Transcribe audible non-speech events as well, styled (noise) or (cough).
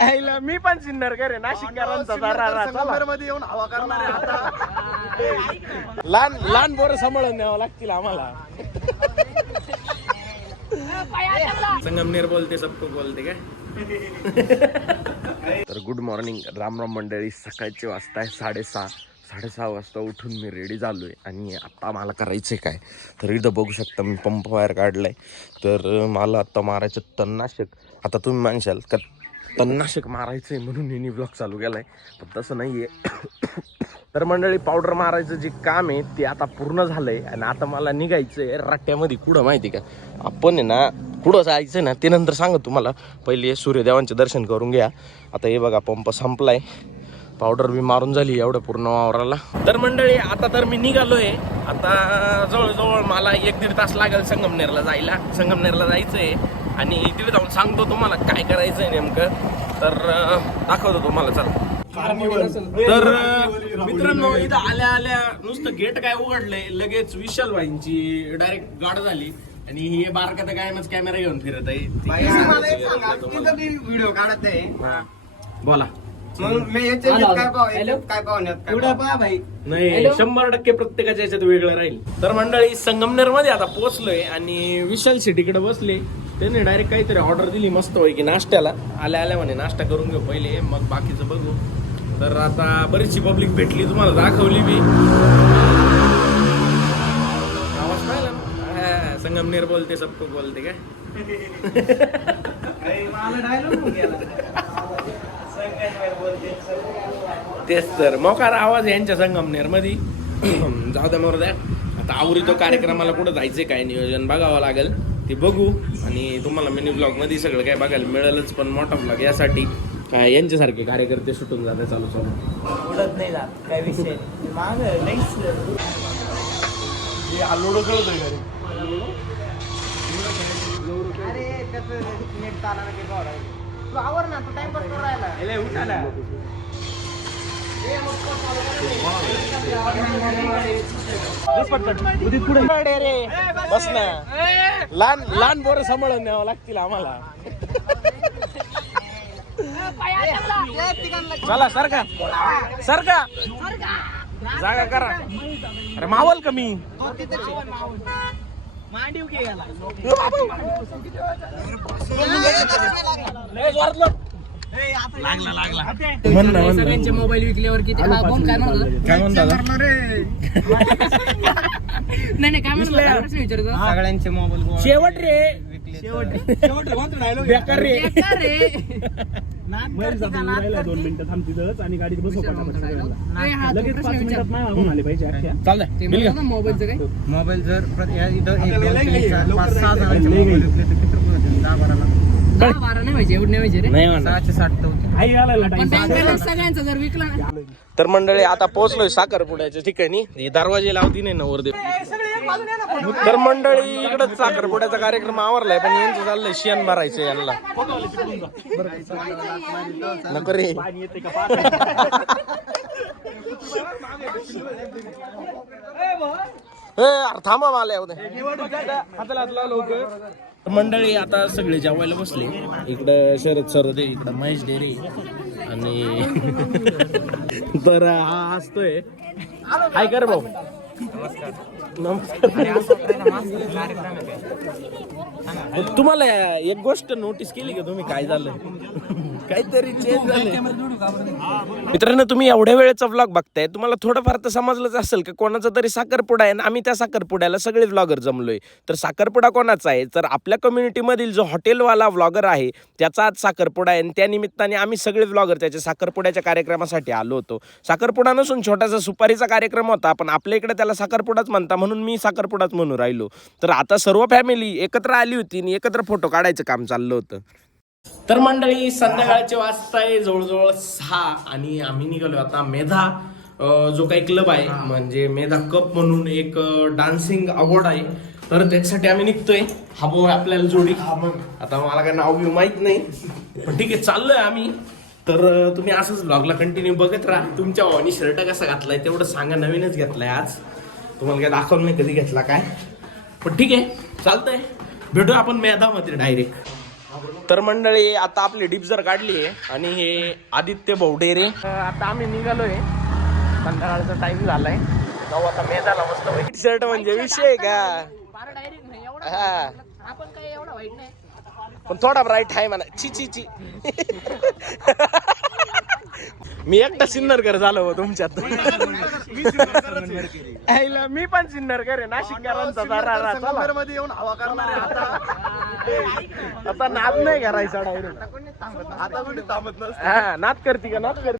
आईला मी पण सिन्नर करे नाशिककरांचा. मध्ये येऊन हवा करणार आहे आता. लहान लहान पोरं सांभाळून न्यावं लागतील आम्हाला. संगमनेर बोलते सबको बोलते काय? तर गुड मॉर्निंग राम राम मंडळी. सकाळचे वाजता आहे साडेसहा. साडेसहा वाजता उठून मी रेडी झालो आहे आणि आता मला करायचं आहे काय? तर इथं बघू शकता मी पंप वायर काढलाय. तर अं, मला आता मारायचं तणनाशक. आता तुम्ही मानशाल का तणनाशक मारायचं आहे म्हणून मी ब्लॉग चालू केलाय. पण तसं नाही आहे (coughs) तर मंडळी पावडर मारायचं जे काम आहे ते आता पूर्ण झालंय आणि आता मला निघायचं आहे राट्ट्यामध्ये. कुठं माहिती का? आपण आहे ना कुठं जायचं ना ते नंतर सांगत तुम्हाला. पहिले सूर्यदेवांचे दर्शन करून घ्या. आता हे बघा पंप संपलाय. पावडर बी मारून झाली एवढं पूर्ण वावराला. तर मंडळी आता तर मी निघालोय. आता जवळजवळ मला एक दीड तास लागेल संगमनेरला जायला. संगमनेरला जायचंय. आणि तिथे जाऊन सांगतो तुम्हाला काय करायचंय नेमकं. तर दाखवतो तुम्हाला चला. तर मित्रांनो इथं आल्या आल्या नुसतं गेट काय उघडलंय लगेच विशाल भाईंची डायरेक्ट गाड झाली. आणि हे बारका तर कायमच कॅमेरा घेऊन फिरत आहे. व्हिडिओ काढत आहे. हा. बोला? नाही शंभर टक्के प्रत्येकाच्या याच्यात वेगळं राहील. तर मंडळी संगमनेरमध्ये आता पोहोचलोय आणि विशाल सिटीकडे बसले. त्यांनी डायरेक्ट काहीतरी ऑर्डर दिली मस्त होय की नाश्त्याला. आल्या आल्या म्हणे नाश्ता करून घेऊ पहिले. मग बाकीचं बघू. तर आता बरीचशी पब्लिक भेटली तुम्हाला दाखवली मी आवाज पाहिला ना? संगमनेर बोलते सबको बोलते काय? तेच तर. मोकार आवाज यांच्या संगमनेरमध्ये जाऊ द्या मोर द्या आता आवडीतो कार्यक्रमाला कुठं जायचंय काय नियोजन? बघावं लागेल. ते बघू. आणि तुम्हाला मिनी ब्लॉगमध्ये सगळं काय बघायला मिळेलच पण मोठा ब्लॉग यासाठी काय यांच्यासारखे कार्यकर्ते सुटून जाते चालू चालू. उडत नाही जात काय विषय माग लईच अरे त्याचं नेट बरं. तू आवर ना तू टाइमपास करून राहिला. बस ना. लहान लहान पोरं सांभाळून न्यावं लागतील आम्हाला. चला सरका. सरका. जागा करा. अरे मावल कमी मांडीव घे लागला लागला. सगळ्यांचे मोबाईल विकल्यावर किती हा कोण काय म्हणलं? काय म्हणता नाही नाही काय विचारतो. सगळ्यांचे मोबाईल शेवट रे. दोन मिनिटं थांब तिथंच आणि गाडीत बसव हा लगेच पाच मिनिटात मागून आले पाहिजे अख्ख्या मोबाईलचं काय? मोबाईल जर पाच सहा जणांचे मोबाईल? दहा दहा बारा नाही पाहिजे एवढं नाही पाहिजे रे. नाही म्हणा सहाशे साठ तर होतील आई घालायला पण टाइम बँकेला सगळ्यांचा जर विकला ना. तर मंडळी आता पोहोचलोय साखरपुड्याच्या ठिकाणी. ही दरवाजे लावती नाही नवरदेव तर मंडळी इकडे साखरपुड्याचा कार्यक्रम आवरलाय पण यांचं चाललंय शेण भरायचं यांना. नको रे. अरे थांबा मला येऊ दे. मंडळी आता सगळे जेवायला बसले. इकडं शरद सरोदे इकडं महेश डेरे. आणि (laughs) तर हा असतोय. हाय कर भाऊ. नमस्कार. तुम्हाला एक गोष्ट नोटीस केली का तुम्ही? काय झालं काहीतरी चेंज झालं मित्रांनो तुम्ही एवढ्या वेळेचा व्लॉग बघताय. तुम्हाला थोडंफार तर समजलंच असेल की? कोणाचा तरी साखरपुडा आहे आणि आम्ही त्या साखरपुड्याला सगळे व्लॉगर जमलोय. तर साखरपुडा कोणाचा आहे? तर आपल्या कम्युनिटीमधील जो हॉटेलवाला व्लॉगर आहे त्याचा आज साखरपुडा आहे. आणि त्या निमित्ताने आम्ही सगळे व्लॉगर त्याच्या साखरपुड्याच्या कार्यक्रमासाठी आलो होतो. साखरपुडा नसून छोटासा सुपारीचा कार्यक्रम होता पण आपल्या इकडे त्याला साखरपुडाच म्हणता म्हणून मी साखरपुडाच म्हणून राहिलो. तर आता सर्व फॅमिली एकत्र आली होती आणि एकत्र फोटो काढायचं काम चाललं होतं. तर मंडळी संध्याकाळचे वाजताय जवळजवळ सहा आणि आम्ही निघालो. आता मेधा जो काही क्लब आहे म्हणजे मेधा कप म्हणून एक डान्सिंग अवॉर्ड आहे. तर त्याच्यासाठी आम्ही निघतोय. हा भाऊ आपल्याला जोडी. आता मला काय नाव माहीत नाही. पण ठीक आहे चाललोय आम्ही. तर तुम्ही असंच ब्लॉगला कंटिन्यू बघत राहा. तुमच्या भावानी शर्ट कसा घातलाय तेवढं सांगा नवीनच घेतलाय आज. तुम्हाला काय दाखवलं नाही कधी घेतला काय. पण ठीक आहे चालतंय. भेटू आपण मेधामध्ये डायरेक्ट तर मंडळी आता आपली डिप जर काढली आहे आणि हे आदित्य भवडेरे आता आम्ही निघालोय. संध्याकाळचा टाइम झालाय. जाऊ आता मेदाला मस्त शर्ट म्हणजे विषय का? फार डायरेक्ट नाही एवढा हा. आपण काही एवढा वाईट नाही. पण थोडा ब्राईट आहे म्हणा. ची ची ची. मी एकटा सिन्नरकर झालो हो तुमच्यात. आईला मी पण सिन्नरकर आहे. नाशिककरांचा जरा चला. मध्ये येऊन हवा करणार आहे आता. आता नाद नाही करायचा डायरेक्ट. आता कोणी थांबत नसतं. हा नाद करते का? नाद करते.